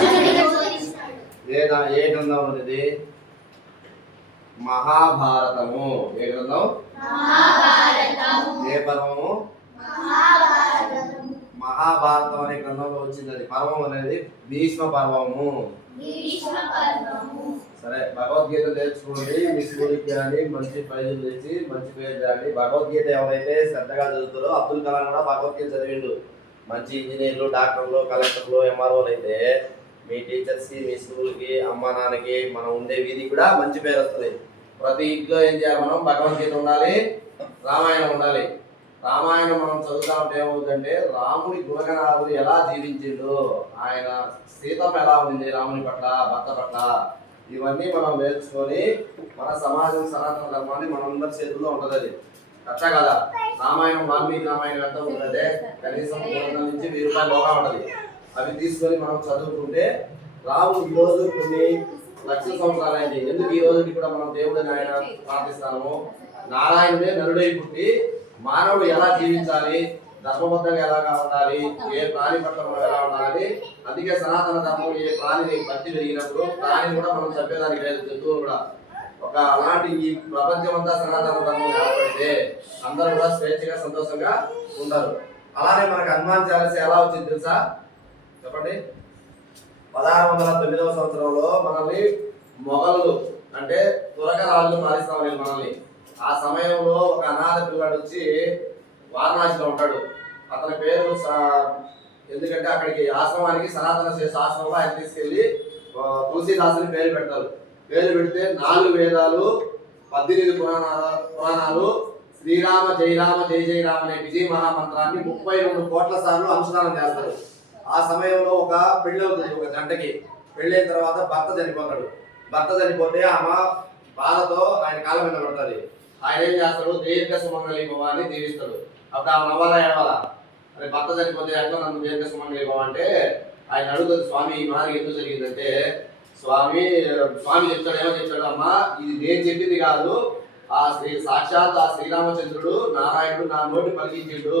ఏ గ్రంథం అనేది మహాభారతము. ఏ గ్రంథం? ఏ పర్వము? మహాభారతం అనే గ్రంథంలో వచ్చింది. అది పర్వం అనేది భీష్మ పర్వము. సరే, భగవద్గీత నేర్చుకోండి. మీ స్కూల్కి కానీ మంచి ప్రైజులు తెచ్చి మంచి పేరు కానీ. భగవద్గీత ఎవరైతే శ్రద్ధగా చదువుతారో, అబ్దుల్ కలాం కూడా భగవద్గీత చదివిండు. మంచి ఇంజనీర్లు, డాక్టర్లు, కలెక్టర్లు, ఎంఆర్ఓలు అయితే మీ టీచర్స్కి, మీ స్కూల్కి, అమ్మ నాన్నకి, మనం ఉండే వీధికి కూడా మంచి పేరు వస్తుంది. ప్రతి ఇంట్లో ఏం చేయాలి? మనం భగవద్గీత ఉండాలి, రామాయణం ఉండాలి. రామాయణం మనం చదువుతా ఉంటే ఏమవుతుందంటే రాముడి గుణగణాలు ఎలా జీవించిండు, ఆయన సీతమ్మ ఎలా ఉంది రాముని పట్ల, భర్త పట్ల, ఇవన్నీ మనం నేర్చుకొని మన సమాజం సనాతన ధర్మాన్ని మనందరి చేతుల్లో ఉంటుంది. అది కరెక్టా కదా? రామాయణం, వాల్మీకి రామాయణం ఎంత ఉంటుంది? కనీసం 200 నుంచి 1000 రూపాయలు లోగా ఉంటుంది. అవి తీసుకొని మనం చదువుకుంటే రాముడు ఈ రోజు కొన్ని లక్షల సంవత్సరాలు అయింది. ఎందుకు ఈ రోజుకి కూడా మనం దేవుడిని ఆయన ప్రార్థిస్తాము? నారాయణుడే నరుడై పుట్టి మానవుడు ఎలా జీవించాలి, ధర్మబద్ధంగా ఎలాగా ఉండాలి, ఏ ప్రాణి పట్ల మనం ఎలా ఉండాలి. అందుకే సనాతన ధర్మం ఏ ప్రాణిని భక్తి పెరిగినప్పుడు ప్రాణిని కూడా మనం చంపేదానికి లేదు. జంతువులు కూడా ఒక అలాంటి ఈ ప్రపంచం అంతా సనాతన ధర్మం ఏర్పడితే అందరూ కూడా స్వేచ్ఛగా సంతోషంగా ఉంటారు. అలానే మనకు హనుమాన్ చాలీస ఎలా వచ్చింది తెలుసా? చెప్పండి. 1609వ సంవత్సరంలో మనల్ని మొఘలు అంటే తురకరాళ్ళు పాలిస్తామని మనల్ని. ఆ సమయంలో ఒక అనాథ పిల్లాడు వచ్చి వారణాసిలో ఉంటాడు. అతని పేరు ఎందుకంటే అక్కడికి ఆశ్రమానికి సనాతన ఆశ్రమంలో ఆయన తీసుకెళ్లి తులసీదాసుని పేరు పెడతారు. పేరు పెడితే 4 వేదాలు, 18 పురాణాలు, శ్రీరామ జయరామ జయ జయరామ అనే విజయ మహామంత్రాన్ని 32 కోట్ల సార్లు అనుష్ఠానం చేస్తారు. ఆ సమయంలో ఒక పెళ్లి అవుతుంది ఒక జంటకి. పెళ్ళైన తర్వాత భర్త చనిపోతాడు. భర్త చనిపోతే ఆమె బాధతో ఆయన కాళ్ళ మీద పడుతుంది. ఆయన ఏం చేస్తాడు? దీర్ఘ సుమంగళి భవ అని దీవిస్తాడు. అప్పుడు ఆమె నవ్వాలా ఏడవాలా? అరే భర్త చనిపోతే ఎట్లా నన్ను దీర్ఘ సుమంగళి భవ అంటే ఆయన అడుగుతుంది, స్వామి ఈ మాదిరి ఎందుకు జరిగిందంటే స్వామి చెప్తాడు, ఏమో చెప్తాడు, అమ్మా ఇది నేను చెప్పింది కాదు, సాక్షాత్ ఆ శ్రీరామచంద్రుడు నారాయణుడు నా నోటి పలికించిండు.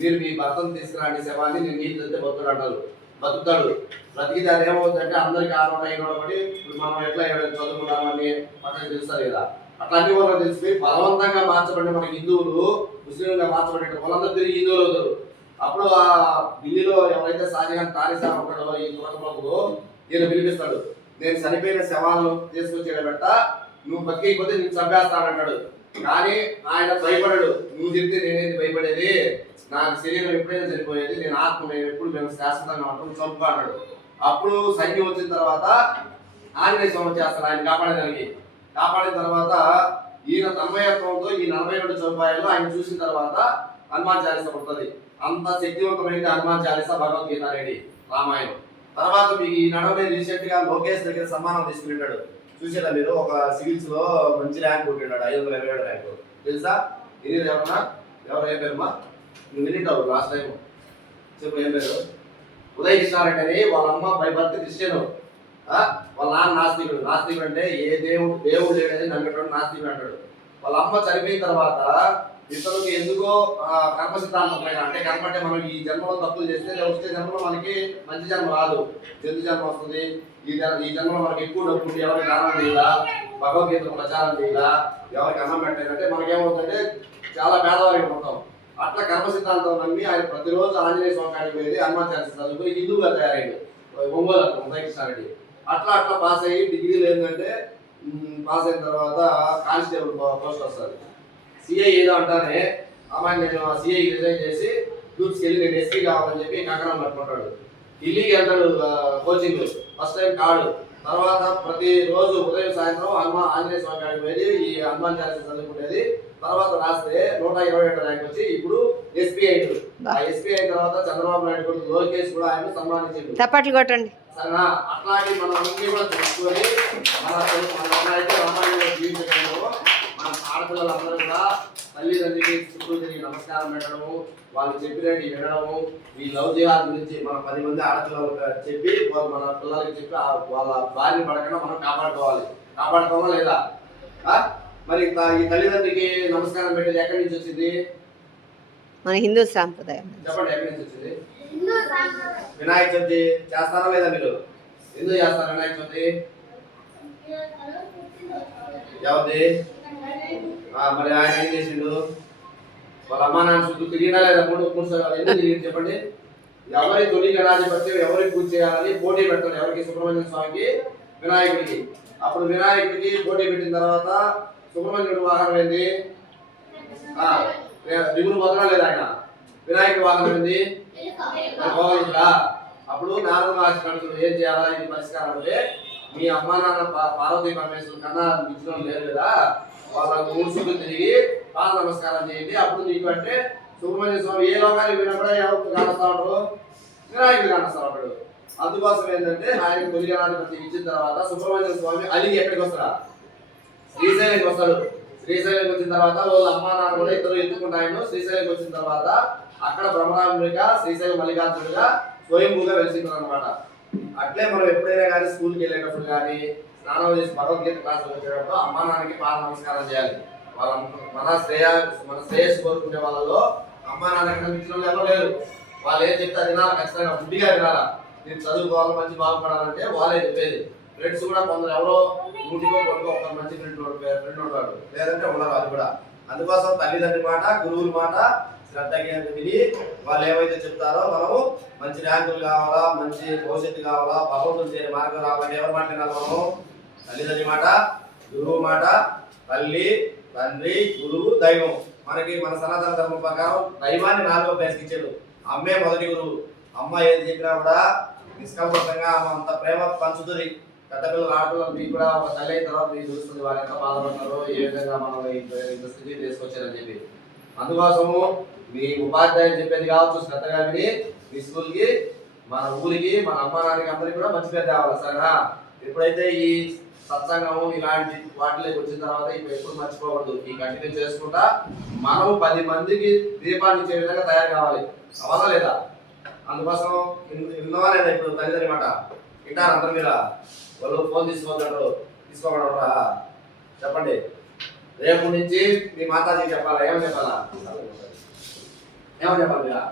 మీరు మీ భర్తను తీసుకురండి, శవాన్ని నేను నీళ్ళు తెస్తే బతుకుడు అంటారు. బతుకుతాడు. బ్రతికితే అది ఏమవుతుందంటే అందరికి ఆరోగ్యం ఇప్పుడు మనం ఎట్లా చదువుకున్నామని పక్కన తెలుస్తారు కదా, అట్లా అన్ని వాళ్ళకి తెలిసిపోయి బలవంతంగా మార్చబడిన మన హిందువులు ముస్లింలుగా మార్చబడిన వాళ్ళందరూ తిరిగి హిందువులు అవుతారు. అప్పుడు ఆ ఢిల్లీలో ఎవరైతే షాజహాన్ తారీసా ఉంటాడో ఈ తురకబాబు, ఈయన పిలిపిస్తాడు, నేను చనిపోయిన శవాలను తీసుకొచ్చేట నువ్వు బతికిపోతే నేను చంపేస్తానంటాడు. కానీ ఆయన భయపడాడు. నువ్వు చెప్తే నేనేది భయపడేది, నాకు శరీరం ఎప్పుడైనా చనిపోయేది, నేను ఆత్మ, నేను ఎప్పుడు మేము శాశ్వతంగా ఉంటాం, చంపు అన్నాడు. అప్పుడు సైన్యం వచ్చిన తర్వాత ఆంజనేయ స్వామి వచ్చేస్తాడు ఆయన కాపాడేదానికి. కాపాడిన తర్వాత ఈయన తన్మయత్వంతో ఈ 42 చంపాయలు ఆయన చూసిన తర్వాత హనుమాన్ చాలీస పుడుతుంది. అంత శక్తివంతమైనది హనుమాన్ చాలీస, భగవద్గీత అనేది రామాయణం. తర్వాత మీకు ఈ నడవనే రీసెంట్ గా లోకేష్ దగ్గర సమ్మానం తీసుకున్నాడు. చూసారా మీరు? ఒక సివిల్స్ లో మంచి ర్యాంక్ కొట్టినాడు, 527 ర్యాంకు. తెలుసా? ఇది ఎవరన్నా? ఎవరు? ఏ పేరుమా? నువ్వు వినింటావు లాస్ట్ టైం. చెప్పు ఏం పేరు? ఉదయ్ కృష్ణారెడ్డి అని. వాళ్ళ అమ్మ బై బర్త్ క్రిస్టియన్, వాళ్ళ నాన్న నాస్తికుడు. నాస్తికుడు అంటే ఏ దేవుడు లేడని నమ్మేటోడు నాస్తికుడు అంటాడు. వాళ్ళ అమ్మ చనిపోయిన తర్వాత ఇతరులకు ఎందుకో కర్మ సిద్ధాంతం పైన, అంటే కర్మ అంటే మనం ఈ జన్మలో తప్పులు చేస్తే వచ్చే జన్మలో మనకి మంచి జన్మ రాదు, జంతు జన్మ వస్తుంది. ఈ జన్మలో మనకి ఎక్కువ డబ్బు ఉండి ఎవరికి దానం చేయాలా, భగవద్గీత ప్రచారం చేయాలా, ఎవరికి అన్నం పెట్టాలంటే మనకేమవుతుందంటే చాలా పేదవారికి మొత్తం. అట్లా కర్మ సిద్ధాంతం నమ్మి ఆయన ప్రతిరోజు ఆంజనేయ స్వామి కాడికి పోయేది, హనుమాన్ చాలీస చదువుకుని హిందువుగా తయారైంది. ఒంగోలు ఉదయ్ కృష్ణారెడ్డి అట్లా పాస్ అయ్యి డిగ్రీలు ఏంటంటే పాస్ అయిన తర్వాత కానిస్టేబుల్ పోస్ట్ వస్తుంది. సిఐ ఏదో అంటానే అమ్మాయి నేను సిఐ రిజైన్ చేసి గ్రూప్స్కి వెళ్ళి నేను ఎస్పీ కావాలని చెప్పి కంకణం పట్టుకుంటాడు. ఢిల్లీకి వెళ్తాడు కోచింగ్. ఫస్ట్ టైం కాడు. తర్వాత ప్రతిరోజు ఉదయం సాయంత్రం ఆంజనేయ స్వామి కాడికి వెళ్ళి ఈ హనుమాన్ చాలీస చదువుకునేది. తర్వాత రాస్తే 127 ర్యాంక్ వచ్చి ఇప్పుడు ఎస్పీ అయ్యాడు. ఆ ఎస్పీ అయిన తర్వాత చంద్రబాబు నాయుడు కొడుకు లోకేష్ కూడా ఆయన సన్మానించాడు. చప్పట్లు కొట్టండి. సరేనా? అట్లాంటి మనం అన్ని కూడా తెలుసుకొని అయితే రామాయణంలో జీవించడంలో మన ఆడపిల్లలందరూ కూడా తల్లిదండ్రికి చుట్టూ తిరిగి నమస్కారం పెట్టడము, వాళ్ళు చెప్పినట్టు వినడము, ఈ లవ్ జిహాద్ గురించి మన 10 మంది ఆడపిల్లలకు చెప్పి మన పిల్లలకి చెప్పి వాళ్ళ బారిన పడకుండా మనం కాపాడుకోవాలా లేదా? మరి ఈ తల్లిదండ్రికి నమస్కారం పెట్టేది ఎక్కడి నుంచి వచ్చింది? మన హిందూ సాంప్రదాయం. చెప్పండి, ఎక్కడి నుంచి వచ్చింది? వినాయక చవితి చేస్తారా లేదా మీరు? ఎందుకు చేస్తారు వినాయక చవితి? ఎవరిది? మరి ఆయన ఏం చేసిండు? వాళ్ళ అమ్మా నాన్న చుట్టూ తిరిగినా లేదా? మూడు సార్లు ఎందుకు తిరిగి చెప్పండి? ఎవరి తొలి గణాధిపత్యం ఎవరికి పూజ చేయాలని పోటీ పెడతారు. ఎవరికి? సుబ్రహ్మణ్య స్వామికి, వినాయకుడికి. అప్పుడు వినాయకుడికి పోటీ పెట్టిన తర్వాత సుబ్రహ్మణ్యుడి వాహనం ఏంది? దిగులు వదలం లేదు ఆయన. వినాయకుడి వాహనం ఏంది? పోగలుగుతా. అప్పుడు నారద మహర్షి అడుగుతాడు, ఏం చేయాలా ఇది పరిష్కారం అంటే, మీ అమ్మా నాన్న పార్వతీ పరమేశ్వరుడు కన్నా ఇచ్చిన లేదు కదా, వాళ్ళ 3 సుళ్ళు తిరిగి పాద నమస్కారం చేయండి. అప్పుడు నీకు అంటే సుబ్రహ్మణ్య స్వామి ఏ లోకానికి పోయినప్పుడు ఎవరు కానొస్తా ఉంటాడు? వినాయకుడు కానొస్తా ఉంటాడు. అందుకోసం ఏంటంటే ఆయన తొలి గణాధిపతి ఇచ్చిన తర్వాత సుబ్రహ్మణ్య స్వామి అలిగి ఎక్కడికి వస్తాడా? శ్రీశైలంకి వస్తాడు. శ్రీశైలంకి వచ్చిన తర్వాత వాళ్ళ అమ్మా నాన్న కూడా ఇద్దరు ఎత్తుకుంటాయను. శ్రీశైలంకి వచ్చిన తర్వాత అక్కడ బ్రహ్మరాముడిగా శ్రీశైలం మల్లికార్జునుడిగా స్వయంభూగా వెలిసింటారు అనమాట. అట్లే మనం ఎప్పుడైనా కానీ స్కూల్కి వెళ్ళేటప్పుడు కానీ స్నానం చేసి భగవద్గీత క్లాసులు వచ్చేటప్పుడు అమ్మా నాన్నకి పాద నమస్కారం చేయాలి. వాళ్ళ మన శ్రేయస్సు కోరుకునే వాళ్ళలో అమ్మా నాన్నకి మించిన వాళ్ళు ఎవరు లేరు. వాళ్ళు ఏం చెప్తే వినాలి, ఖచ్చితంగా బుద్ధిగా వినాలా. నేను చదువుకోవాలి, మంచి బాగుపడాలంటే వాళ్ళే చెప్పేది. ఫ్రెండ్స్ కూడా కొందరు ఎవరో నూటికో కొడుకో ఒక మంచి ఫ్రెండ్ ఉంటాడు, లేదంటే ఉండరు. అది కూడా అందుకోసం తల్లిదండ్రి మాట, గురువుల మాట శ్రద్ధగా విని వాళ్ళు ఏమైతే చెప్తారో మనము మంచి ర్యాంకులు కావాలా, మంచి భవిష్యత్తు కావాలా, భగవంతుడు చేరే మార్గం రావాలంటే ఎవరు మాట వినాలి? మనము తల్లిదండ్రి మాట, గురువు మాట. తల్లి, తండ్రి, గురువు, దైవం. మనకి మన సనాతన ధర్మం ప్రకారం దైవాన్ని 4వ ప్లేస్కి ఇచ్చాడు. అమ్మే మొదటి గురువు. అమ్మ ఏది చెప్పినా కూడా నిష్కల్పంగా అంత ప్రేమ పంచుతుంది. పెద్ద పిల్లలు, ఆడపిల్లలు మీకు కూడా ఒక తల్లి అయిన తర్వాత మీకు తెలుస్తుంది వాళ్ళు ఎంత బాధపడతారో, ఏ విధంగా మనం ఇంత స్థితికి తీసుకొచ్చారని చెప్పి. అందుకోసము మీ ఉపాధ్యాయులు చెప్పేది కావచ్చు శ్రద్ధగా విని మీ స్కూల్కి, మన ఊరికి, మన అమ్మ నాన్నకి అందరికి కూడా మంచి పేరు తేవాలి. సరేనా? ఎప్పుడైతే ఈ సత్సంగము ఇలాంటి వాటిలోకి వచ్చిన తర్వాత ఇప్పుడు ఎప్పుడు మర్చిపోకూడదు. ఈ కంటిన్యూ చేసుకుంటా మనం 10 మందికి దీపాన్ని ఇచ్చే విధంగా తయారు కావాలి. అవసరం లేదా? అందుకోసం విన్నవా లేదా? ఇప్పుడు తల్లిదండ్రి మాట వింటారు అందరు మీద. వాళ్ళు ఫోన్ తీసుకోవద్దంటారు, తీసుకోకూడదురా చెప్పండి. రేపు నుంచి మీ మాతాజీ చెప్పాలా? ఏమని చెప్పాలా? ఏమని చెప్పాలి మీరు?